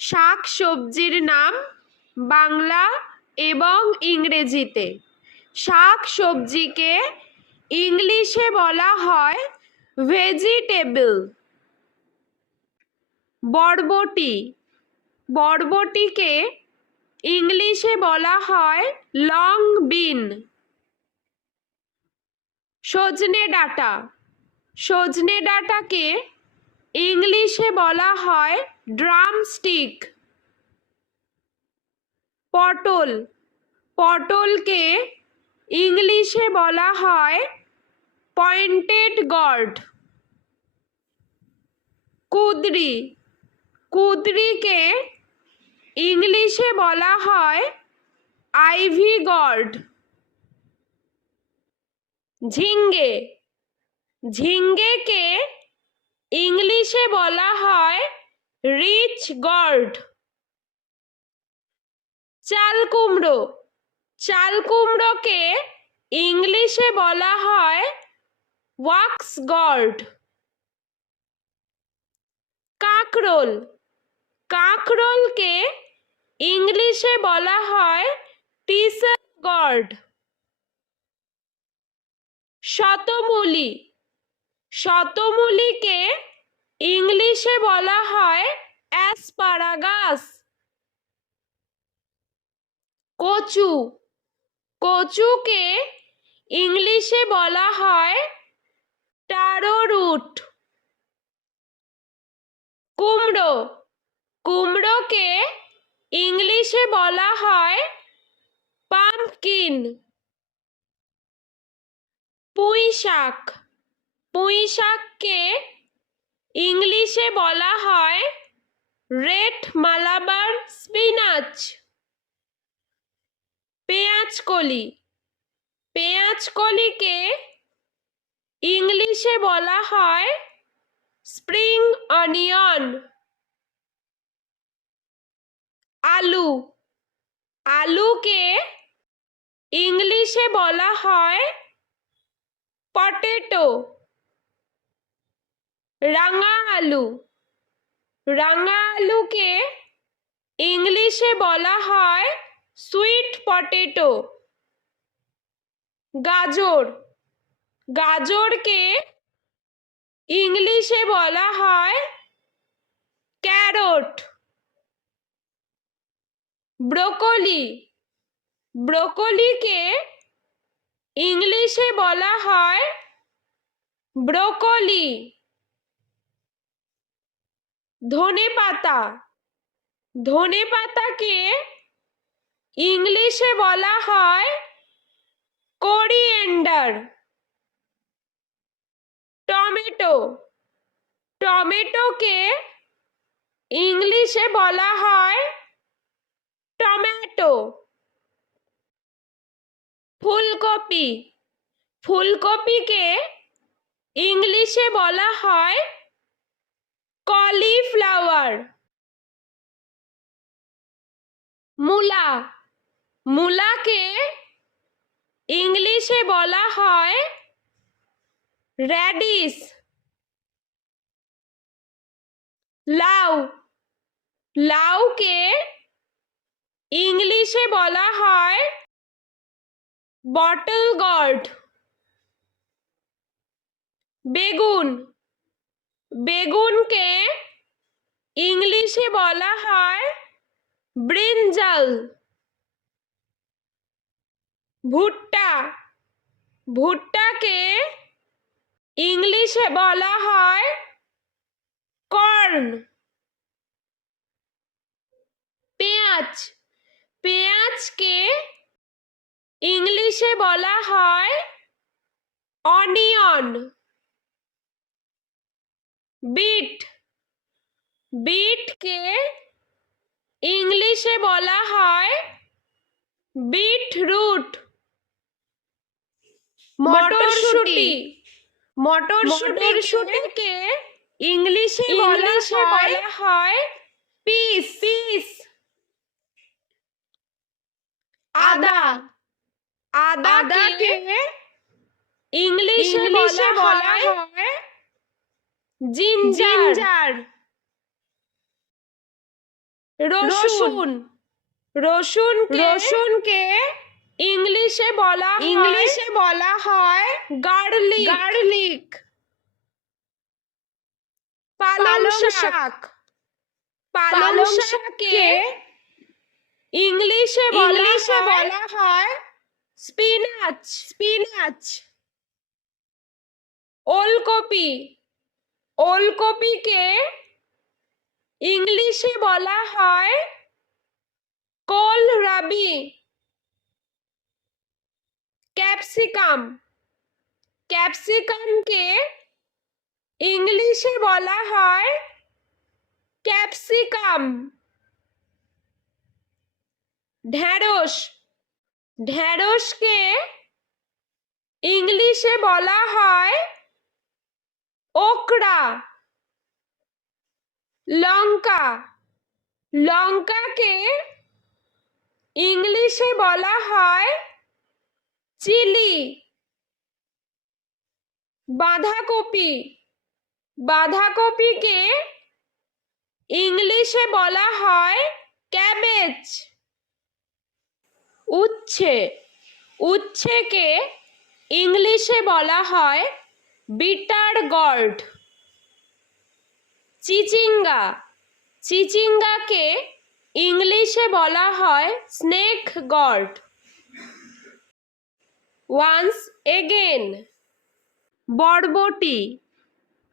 শাক সবজির নাম বাংলা এবং ইংরেজিতে। শাক সবজিকে ইংলিশে বলা হয় ভেজিটেবল। বরবটি। বরবটিকে ইংলিশে বলা হয় লং বিন। সজনে ডাটা। সজনে ডাঁটাকে ইংলিশে বলা হয় ড্রামস্টিক। পটল। পটলকে ইংলিশে বলা হয় পয়েন্টেড গর্ড কুদরি। কুদরিকে ইংলিশে বলা হয় আইভি গর্ড ঝিঙ্গে। ঝিঙ্গেকে ইংলিশে বলা হয় রিচ গর্ড চাল কুমড়ো। চাল কুমড়োকে ইংলিশে বলা হয় ওয়াক্স গর্ড কাঁকরোল। কাঁকরোলকে ইংলিশে বলা হয় টিসেল গর্ড শতমূলি। শতমূলিকে ইংলিশে বলা হয় অ্যাসপারাগাস। কচু। কচুকে ইংলিশে বলা হয় টারো রুট কুমড়ো। কুমড়োকে ইংলিশে বলা হয় পাম্পকিন। পুঁই শাক পুঁই শাককে ইংলিশে বলা হয় রেড মালাবার স্পিনাচ। পেঁয়াজ কলি। পেঁয়াজ কলিকে ইংলিশে বলা হয় স্প্রিং অনিয়ন। আলু। আলুকে ইংলিশে বলা হয় পটেটো। রাঙা আলু রাঙা আলুকে ইংলিশে বলা হয় সুইট পটেটো গাজর। গাজরকে ইংলিশে বলা হয় ক্যারট। ব্রোকলি। ব্রোকলিকে ইংলিশে বলা হয় ব্রোকলি। ধনে পাতা। ধনে পাতাকে ইংলিশে বলা হয় কোরিয়েন্ডার টমেটো। টমেটোকে ইংলিশে বলা হয় টমেটো। ফুলকপি। ফুলকপিকে ইংলিশে বলা হয় কলিফ্লাওয়ার। মূলা। মূলাকে ইংলিশে বলা হয় র্যাডিস লাউ। লাউকে ইংলিশে বলা হয় বটল গর্ড বেগুন। বেগুনকে ইংলিশে বলা হয় ব্রিঞ্জাল। ভুট্টা। ভুট্টাকে ইংলিশে বলা হয় কর্ন। পেঁয়াজ। পেঁয়াজকে ইংলিশে বলা হয় অনিয়ন। বিট বিটকে ইংলিশে বলা হয় বিট রুট মটরশুঁটি। মটরশুঁটিকে ইংলিশে বলা হয় পিস পিস আদা। আদাকে ইংলিশে বলা হয় জিঞ্জার। রসুন। রসুনকে রসুনকে ইংলিশে বলা ইংলিশে বলা হয় গার্লিক। গার্লিক। পালং শাক। পালং শাককে ইংলিশে ইংলিশে বলা হয় স্পিনাচ। স্পিনাচ। ওলকপি। ওলকপিকে ইংলিশে বলা হয় কোলরাবি ক্যাপসিকাম। ক্যাপসিকামকে ইংলিশে বলা হয় ক্যাপসিকাম। ঢ্যাঁড়স। ঢ্যাঁড়সকে ইংলিশে বলা হয় ওকরা লঙ্কা, লঙ্কাকে ইংলিশে বলা হয় চিলি, বাঁধাকপি। বাঁধাকপিকে ইংলিশে বলা হয় ক্যাবেজ। উচ্ছে, উচ্ছেকে ইংলিশে বলা হয় বিটার গর্ড চিচিঙ্গা। চিচিঙ্গাকে ইংলিশে বলা হয় স্নেক গর্ড ওয়ান্স এগেন বরবটি।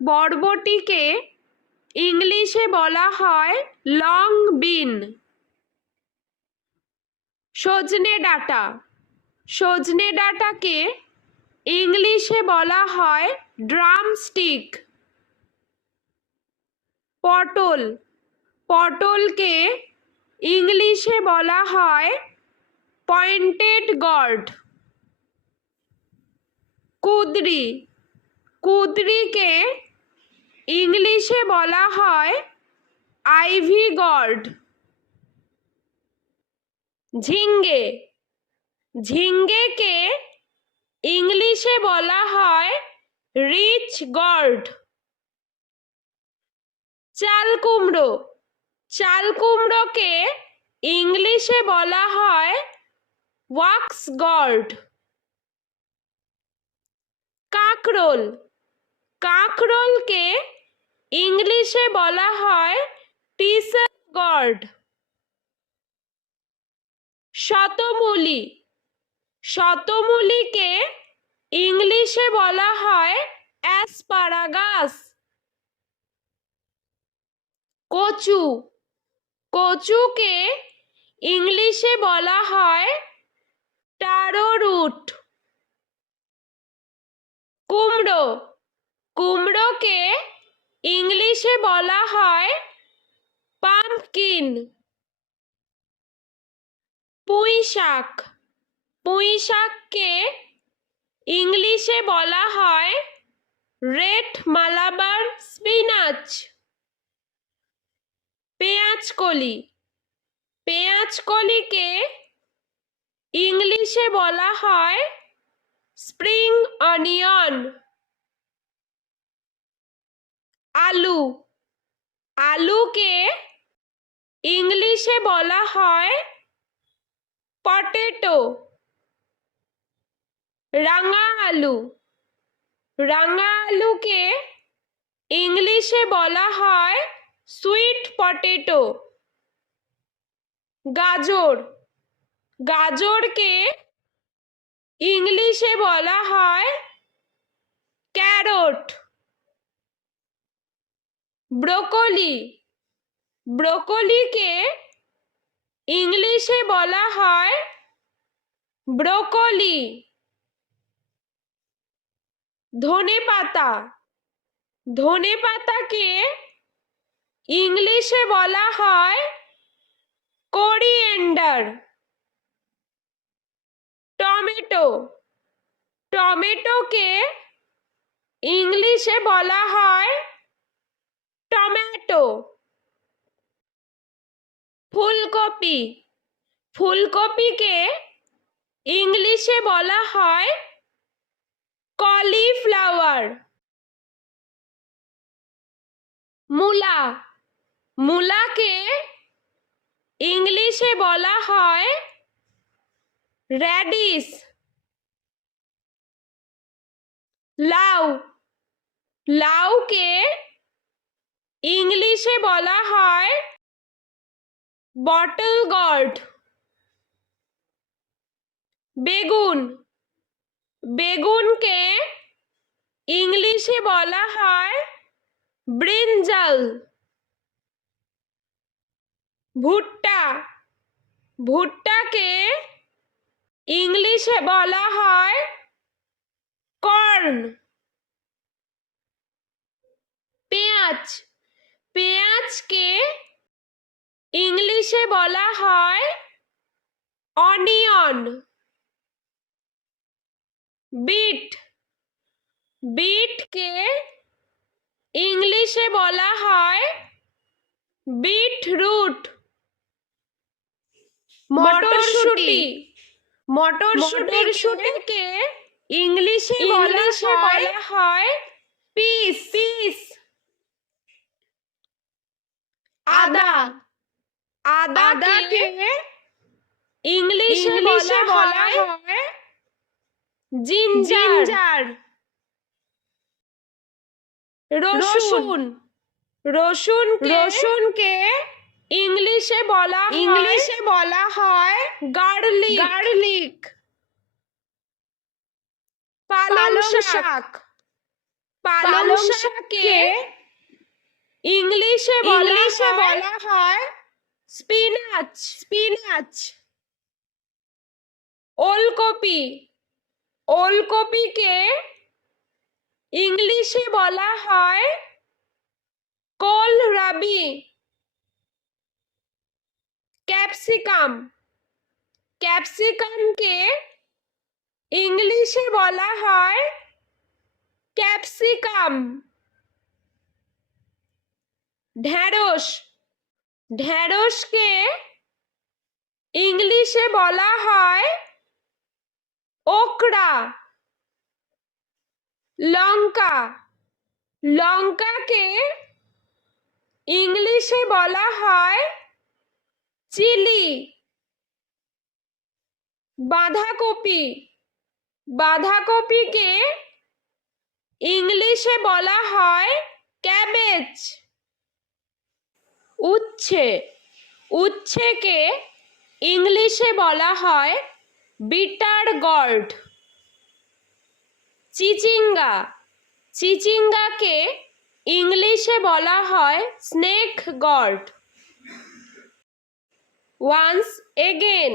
বরবটিকে ইংলিশে বলা হয় লং বিন। সজনে ডাটা। সজনে ডাটাকে ইংলিশে বলা হয় ড্রামস্টিক। পটল। পটলকে ইংলিশে বলা হয় পয়েন্টেড গর্ড কুদরি। কুদরিকে ইংলিশে বলা হয় আইভি গর্ড। ঝিঙ্গে। ঝিঙ্গেকে ইংলিশে বলা হয় রিচ গর্ড চাল কুমড়ো। চাল কুমড়োকে ইংলিশে বলা হয় ওয়াক্স গর্ড কাঁকরোল। কাঁকরোলকে ইংলিশে বলা হয় টিসার গর্ড শতমূলি। শতমূলিকে ইংলিশে বলা হয় অ্যাসপারাগাস। কচু। কচুকে ইংলিশে বলা হয় টারো রুট কুমড়ো। কুমড়োকে ইংলিশে বলা হয় পাম্পকিন। পুঁই শাক পুঁই শাককে ইংলিশে বলা হয় রেড মালাবার স্পিনাচ। পেঁয়াজ কলি। পেঁয়াজ কলিকে ইংলিশে বলা হয় স্প্রিং অনিয়ন। আলু। আলুকে ইংলিশে বলা হয় পটেটো। রাঙা আলু। রাঙা আলুকে ইংলিশে বলা হয় সুইট পটেটো গাজর। গাজরকে ইংলিশে বলা হয় ক্যারট। ব্রোকলি। ব্রোকলিকে ইংলিশে বলা হয় ব্রোকলি। ধনে পাতা। ধনে পাতাকে ইংলিশে বলা হয় কোরিয়েন্ডার টমেটো। টমেটোকে ইংলিশে বলা হয় টমেটো। ফুলকপি। ফুলকপিকে ইংলিশে বলা হয় কলিফ্লাওয়ার মূলা মূলাকে ইংলিশে বলা হয় র্যাডিস লাউ লাউকে ইংলিশে বলা হয় বটল গর্ড বেগুন. বেগুনকে ইংলিশে বলা হয় ব্রিঞ্জাল। ভুট্টা। ভুট্টাকে ইংলিশে বলা হয় কর্ন। পেঁয়াজ। পেঁয়াজকে ইংলিশে বলা হয় অনিয়ন। বিট বিটকে ইংলিশে বলা হয় বিট রুট মটরশুঁটি। মটরশুঁটিকে ইংলিশে বলা হয় পিস পিস আদা। আদাকে ইংলিশে বলা হয় জিঞ্জার। রসুন। রসুন রসুনকে ইংলিশে বলা ইংলিশে বলা হয় গার্লিক। গার্লিক। পালং শাক। পালং শাককে ইংলিশে ইংলিশে বলা হয় স্পিনাচ। স্পিনাচ। ওলকপি। ওলকপিকে ইংলিশে বলা হয় কোল রাবি ক্যাপসিকাম। ক্যাপসিকামকে ইংলিশে বলা হয় ক্যাপসিকাম। ঢ্যাঁড়স। ঢ্যাঁড়সকে ইংলিশে বলা হয় ওকড়া, লঙ্কা। লঙ্কাকে ইংলিশে বলা হয় চিলি। বাঁধাকপি। বাঁধাকপিকে ইংলিশে বলা হয় ক্যাবেজ। উচ্ছে। উচ্ছেকে ইংলিশে বলা হয় বিটার গর্ড চিচিঙ্গা। চিচিঙ্গাকে ইংলিশে বলা হয় স্নেক গর্ড ওয়ান্স এগেন